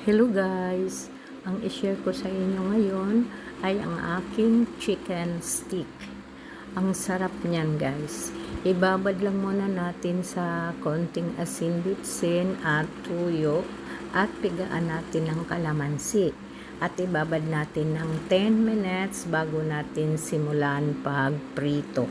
Hello guys! Ang i-share ko sa inyo ngayon ay ang aking chicken stick. Ang sarap niyan guys. Ibabad lang muna natin sa konting asin bitsin at tuyo at pigaan natin ng kalamansi. At ibabad natin ng 10 minutes bago natin simulan pagprito.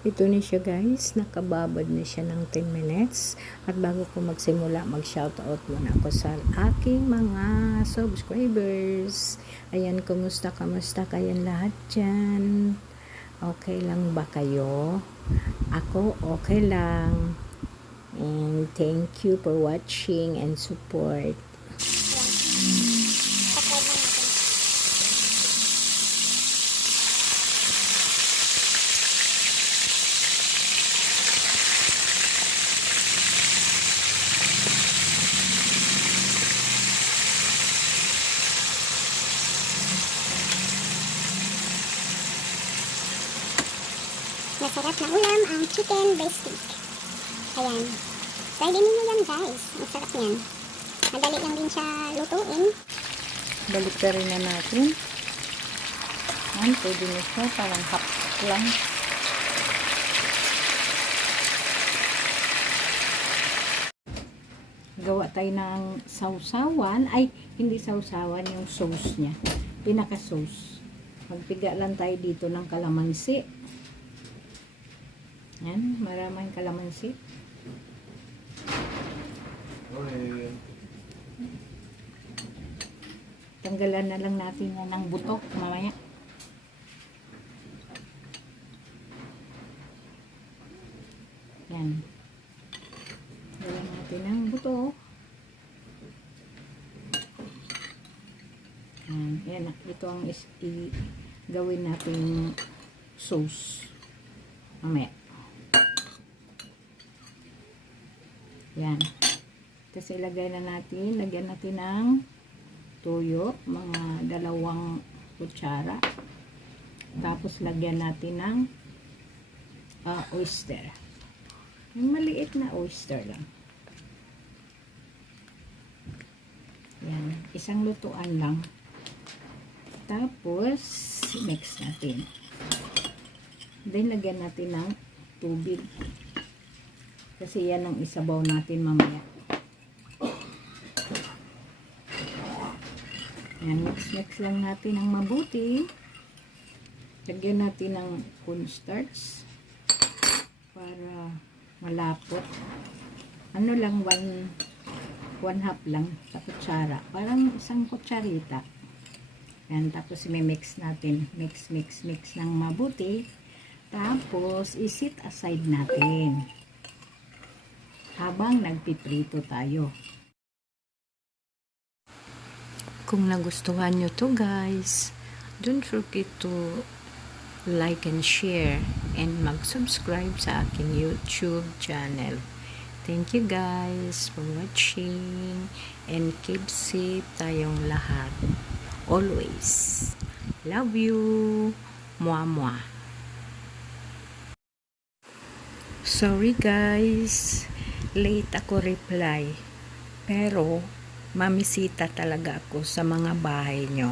Ito na siya guys, nakababad na siya ng 10 minutes. At bago ko magsimula, mag-shoutout muna ako sa aking mga subscribers. Ayan, kamusta kayong lahat dyan? Okay lang ba kayo? Ako okay lang. And thank you for watching and support. Masarap na ulam ang chicken breast stick. Ayan. Try din ninyo yan guys. Masarap yan. Madali lang din siya lutuin. Balik ka rin na natin. Ayan, pwede na siya. Parang half lang. Gawa tayo ng sausawan. Ay, hindi sausawan, yung sauce niya. Pinaka-sauce. Magpiga lang tayo dito ng kalamansi. Yan, maraming kalamansi. Tanggalan na lang natin yan ng buto mamaya. Yan. Tanggalan natin ng buto. Yan, ito ang gawin natin sauce mamaya. Yan. Tapos lagyan natin ng tuyo, mga 2 kutsara. Tapos lagyan natin ng oyster. Yung maliit na oyster lang. Yan, isang lutuan lang. Tapos mix natin. Then lagyan natin ng tubig. Kasi yan ang isabaw natin mamaya. Yan, mix lang natin ng mabuti. Lagyan natin ng cornstarch para malapot. Ano lang, 1/2 lang sa kutsara. Parang isang kutsarita. Yan, tapos i-mix natin. Mix ng mabuti. Tapos, isit aside natin. Habang nagpiprito tayo. Kung nagustuhan nyo to guys, don't forget to like and share and mag-subscribe sa aking YouTube channel. Thank you guys for watching and keep safe tayong lahat. Always. Love you. Mwah mwah. Sorry guys. Late ako reply. Pero mamisita talaga ako sa mga bahay nyo.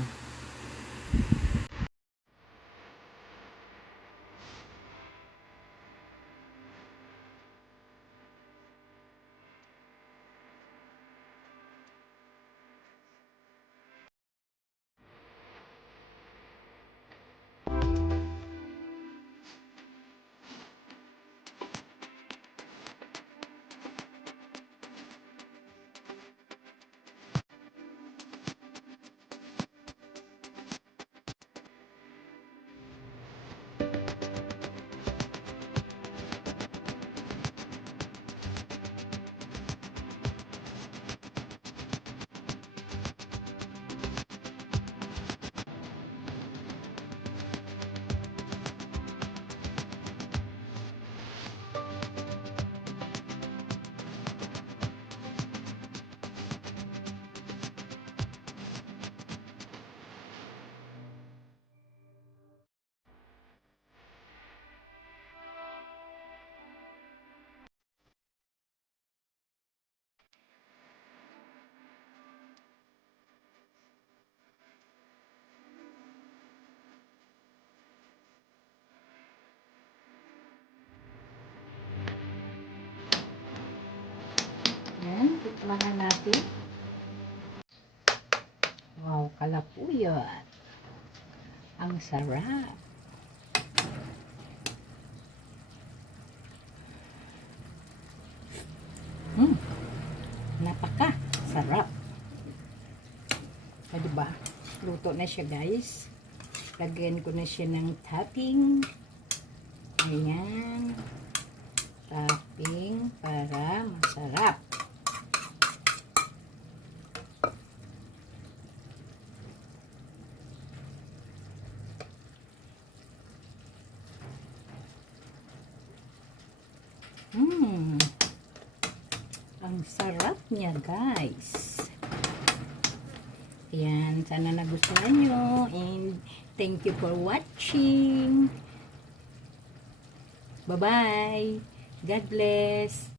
Tikman na natin. Wow, kalapuyot. Ang sarap. Napaka sarap. O, diba? Luto na siya, guys. Lagyan ko na siya ng topping. Ayan. Topping para masarap. Ang sarap niya, guys. Ayan, sana nagustuhan nyo. And thank you for watching. Bye-bye. God bless.